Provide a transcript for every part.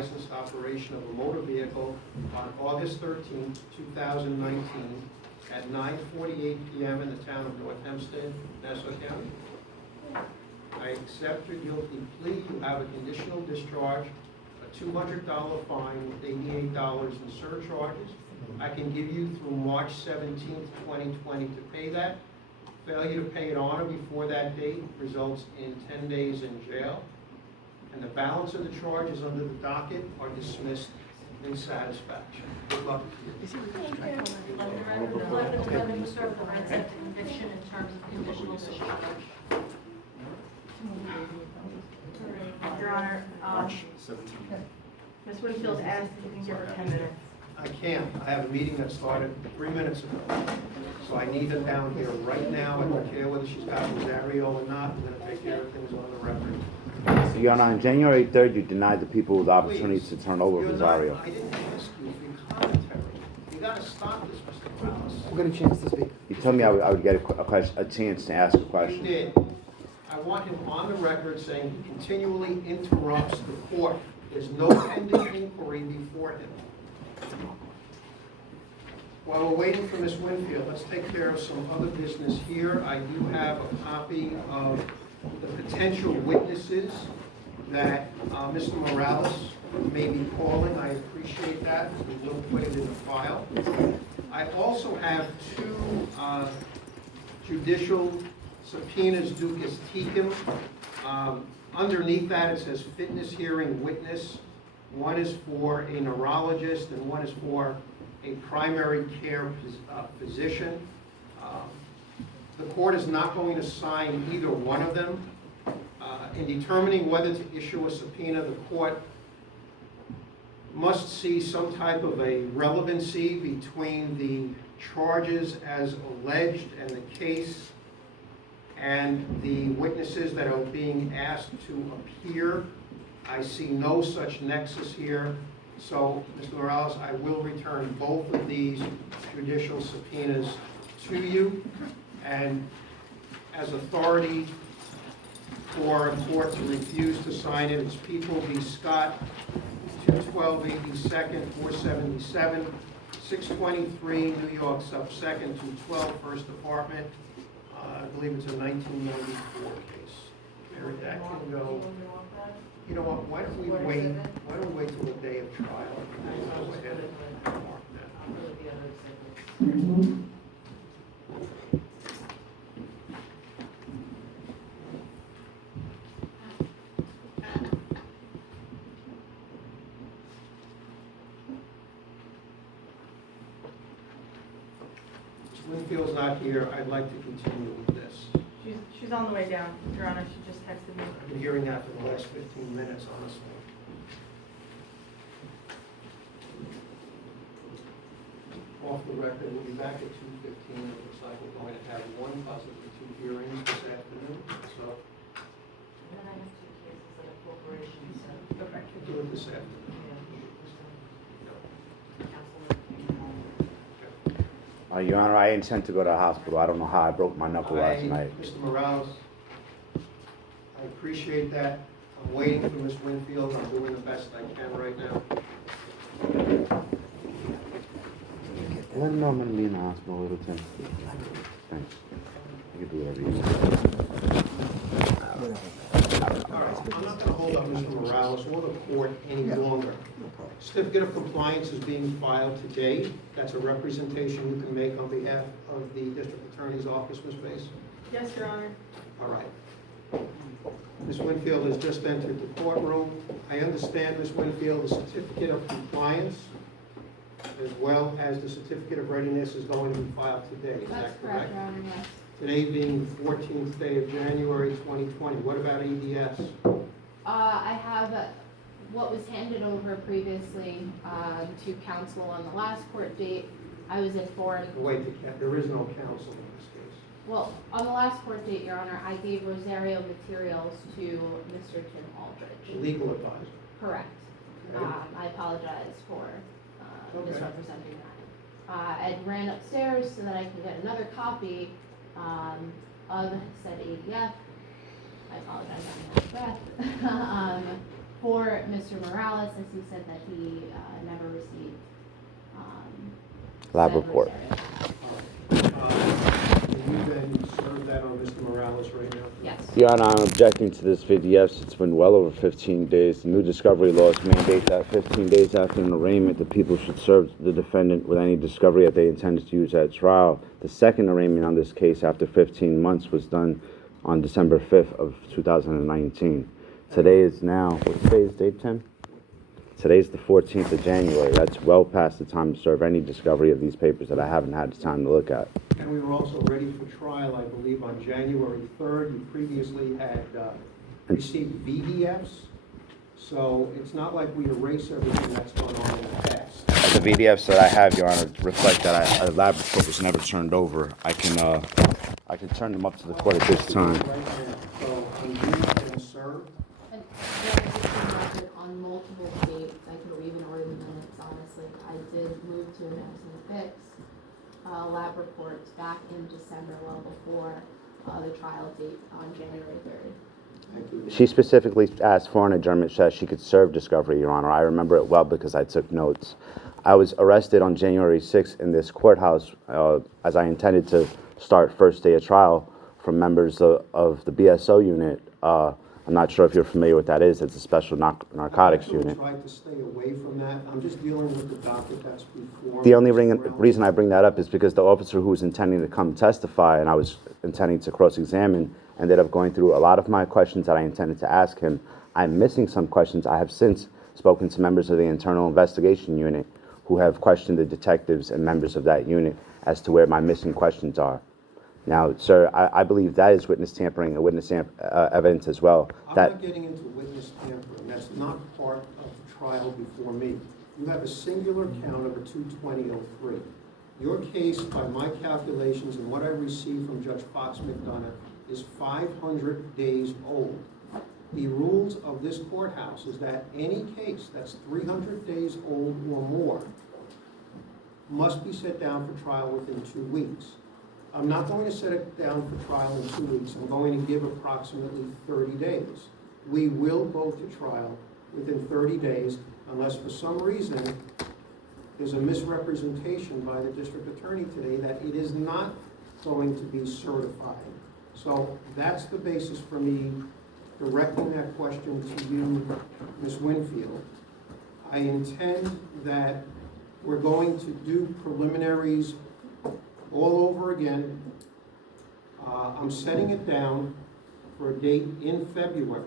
licensed operation of a motor vehicle on August 13, 2019, at 9:48 p.m. in the town of North Hempstead, Nassau County. I accept your guilty plea. You have a conditional discharge, a $200 fine with $88 in surcharges. I can give you through March 17, 2020 to pay that. Failure to pay it on or before that date results in 10 days in jail. And the balance of the charges under the docket are dismissed in satisfaction. Good luck to you. Let the defendant serve the rights of conviction in terms of conditional discharge. Your Honor, March 17. Ms. Winfield asked if you can give her 10 minutes. I can't. I have a meeting that started 3 minutes ago. So I need her down here right now. I don't care whether she's got Rosario or not. I'm going to take care of things on the record. Your Honor, on January 3rd, you denied the people the opportunity to turn over You're Rosario. not, I didn't ask you for your commentary. You got to stop this, Mr. Morales. We'll get a chance to speak. You told me I would get a chance to ask a You question. did. I want him on the record saying he continually interrupts the court. There's no pending inquiry before him. While we're waiting for Ms. Winfield, let's take care of some other business here. I do have a copy of the potential witnesses that Mr. Morales may be calling. I appreciate that. We will put it in the file. I also have two judicial subpoenas ducis tecum. Underneath that, it says fitness hearing witness. One is for a neurologist and one is for a primary care physician. The court is not going to sign either one of them. In determining whether to issue a subpoena, the court must see some type of a relevancy between the charges as alleged and the case and the witnesses that are being asked to appear. I see no such nexus here. So, Mr. Morales, I will return both of these judicial subpoenas to you. And as authority for a court to refuse to sign it, it's People v. Scott, 212 82nd, 477, 623 New York Sub-2nd, 212 First Department. I believe it's a 1994 case. Mary, that can go. You know what, why don't we wait till the day of trial? Go ahead and mark that. Ms. Winfield's not here. I'd like to continue with this. She's on the way down, Your Honor. She just texted me. I've been hearing that for the last 15 minutes, honestly. Off the record, we'll be back at 2:15. It looks like we're going to have one, possibly two hearings this afternoon. So And then I have two cases that are corporations, so. we'll do it this afternoon. Your Honor, I intend to go to the hospital. I don't know how I broke my knuckle last night. Mr. Morales, I appreciate that. I'm waiting for Ms. Winfield. I'm doing the best I can right now. Let him know I'm going to be in the hospital, little Tim. Thanks. You can do whatever you want. All right, I'm not going to hold up Mr. Morales or the court any longer. Certificate of compliance is being filed today. That's a representation you can make on behalf of the district attorney's office, Ms. Bass. Yes, Your Honor. All right. Ms. Winfield has just entered the courtroom. I understand, Ms. Winfield, the certificate of compliance as well as the certificate of readiness is going to be filed today. Is that correct? Your Honor, yes. Today being the 14th day of January 2020. What about EDS? I have what was handed over previously to counsel on the last court date. I was informed, Wait, there is no counsel in this case. well, on the last court date, Your Honor, I gave Rosario materials to Mr. Tim Aldridge. Legal advisor. Correct. Okay. I apologize for Okay. misrepresenting that. I ran upstairs so that I could get another copy of said ADF. I apologize, I'm out of breath. For Mr. Morales, as he said that he never received Lab said report. Can you then serve that on Mr. Morales right now? Yes. Your Honor, I'm objecting to this VDF. It's been well over 15 days. The new discovery laws mandate that 15 days after an arraignment, the people should serve the defendant with any discovery that they intended to use at trial. The second arraignment on this case after 15 months was done on December 5th of 2019. Today is now, what today's date, Tim? Today's the 14th of January. That's well past the time to serve any discovery of these papers that I haven't had the time to look at. And we were also ready for trial, I believe, on January 3rd. You previously had received VDFs, so it's not like we erase everything that's gone on in the past. The VDFs that I have, Your Honor, reflect that a lab report was never turned over. I can turn them up to the court at this time. Right now, so I'm due and served. And there was a record on multiple dates. I could even order the minutes, honestly. I did move to have some fix lab reports back in December, well before the trial date on January 3rd. Thank you. She specifically asked for an adjournment so that she could serve discovery, Your Honor. I remember it well because I took notes. I was arrested on January 6th in this courthouse as I intended to start first day of trial from members of the BSO unit. I'm not sure if you're familiar with that is. It's a special narcotics I unit. tried to stay away from that. I'm just dealing with the docket that's before. The only Mr. Brown. reason I bring that up is because the officer who was intending to come testify and I was intending to cross-examine ended up going through a lot of my questions that I intended to ask him. I'm missing some questions. I have since spoken to members of the internal investigation unit who have questioned the detectives and members of that unit as to where my missing questions are. Now, sir, I believe that is witness tampering and witness evidence as well. I'm That not getting into witness tampering. That's not part of the trial before me. You have a singular count of a 22003. Your case, by my calculations and what I received from Judge Fox McDonough, is 500 days old. The rules of this courthouse is that any case that's 300 days old or more must be set down for trial within 2 weeks. I'm not going to set it down for trial in 2 weeks. I'm going to give approximately 30 days. We will go to trial within 30 days unless for some reason there's a misrepresentation by the district attorney today that it is not going to be certified. So that's the basis for me directing that question to you, Ms. Winfield. I intend that we're going to do preliminaries all over again. I'm setting it down for a date in February.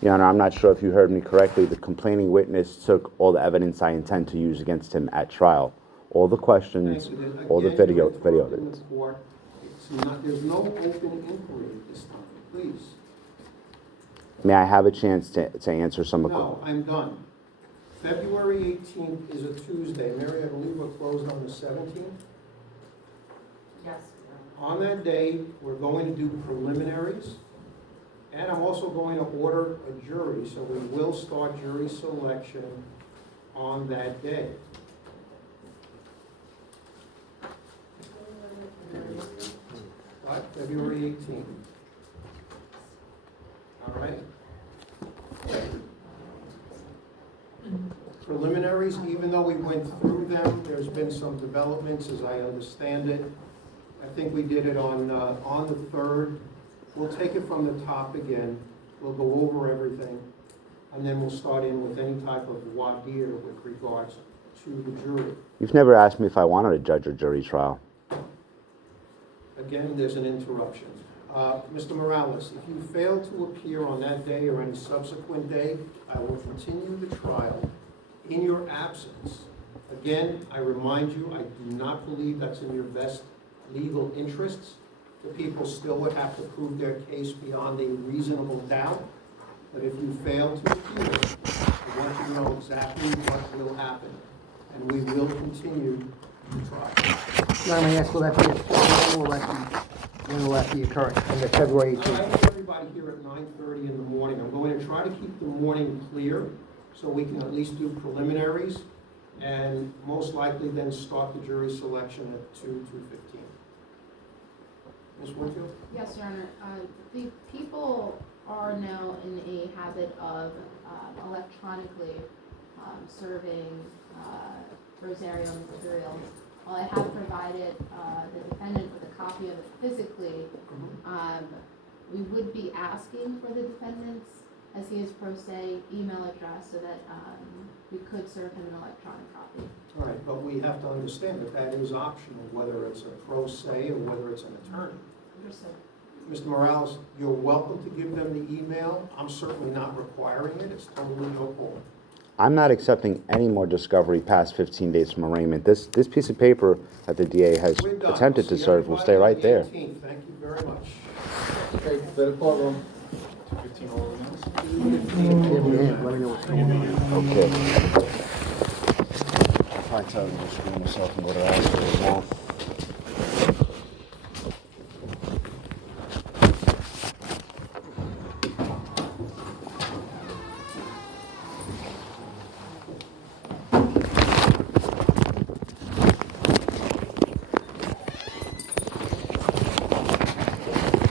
Your Honor, I'm not sure if you heard me correctly. The complaining witness took all the evidence I intend to use against him at trial. All the questions, Thank you. all the Again, video you're interrupting evidence. the court. There's no open inquiry at this time, please. May I have a chance to answer some of No, I'm done. February 18th is a Tuesday. Mary, I believe we're closed on the 17th. Yes. On that day, we're going to do preliminaries, and I'm also going to order a jury, so we will start jury selection on that day. What? February 18th. All right? Preliminaries, even though we went through them, there's been some developments as I understand it. I think we did it on the 3rd. We'll take it from the top again. We'll go over everything. And then we'll start in with any type of voir dire with regards to the jury. You've never asked me if I wanted a judge or jury trial. Again, there's an interruption. Mr. Morales, if you fail to appear on that day or any subsequent day, I will continue the trial in your absence. Again, I remind you, I do not believe that's in your best legal interests. The people still would have to prove their case beyond a reasonable doubt. But if you fail to appear, I want you to know exactly what will happen. And we will continue the trial. Now, may I ask, will that be, when will that be occurring? On the February I 18th? need everybody here at 9:30 in the morning. I'm going to try to keep the morning clear so we can at least do preliminaries and most likely then start the jury selection at 2:15. Ms. Winfield? Yes, Your Honor. The people are now in a habit of electronically serving Rosario materials. While I have provided the defendant with a copy of it physically, we would be asking for the defendant's, as he is pro se, email address so that we could serve him an electronic copy. All right, but we have to understand that that is optional, whether it's a pro se or whether it's an attorney. Understood. Mr. Morales, you're welcome to give them the email. I'm certainly not requiring it. It's totally your call. I'm not accepting any more discovery past 15 days from arraignment. This piece of paper that the DA has We're done. attempted to See serve will stay everybody right there. on the 18th. Thank you very much. Okay, to the courtroom. 2:15 over now. Give me a hand, let me know what's going on. Okay. I'll probably tell him to screw himself and go to the hospital now.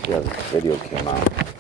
Yeah, the video came out.